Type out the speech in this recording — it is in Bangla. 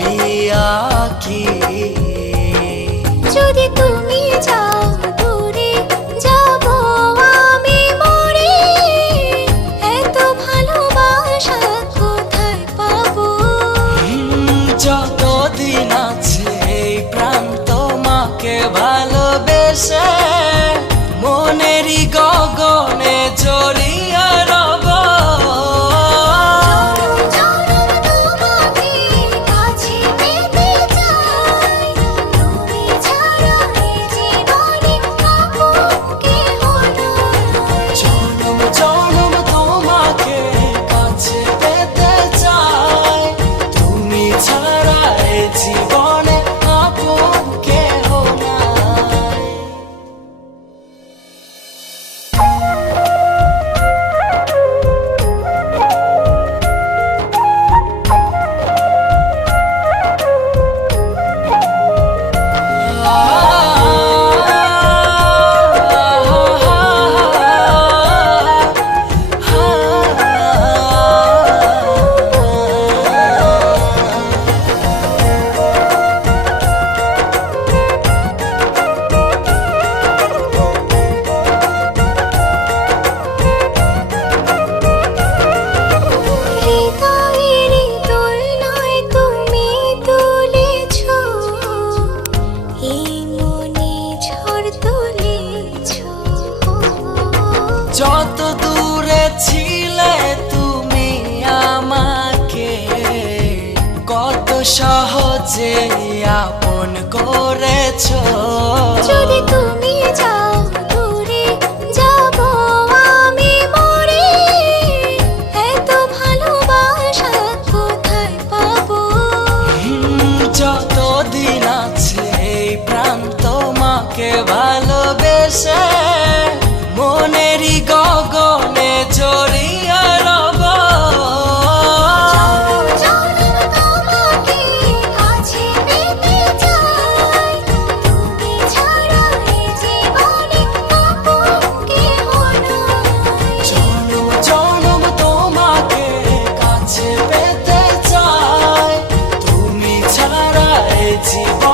ছবি আঁকি। যদি তুমি যাও দূরে যাব আমি মরে, এত ভালোবাসা কোথায় পাবো? যতদিন আছে এই প্রাণ তোমাকে ভালোবেসে মনেরই গগনে জড়িয়ে রব। যত দূরে ছিলে তুমি আমাকে কত সহজে আপন করেছো। যদি তুমি যাও দূরে যাব আমি মরে, এত ভালোবাসা কোথায় পাবো? যতদিন আছে এই প্রাণ তোমাকে ভালোবেসে মনেরই গগনে জড়িয়ে রব। জনম জনম তোমাকে কাছে পেতে চাই, তুমি ছাড়া এই জীবন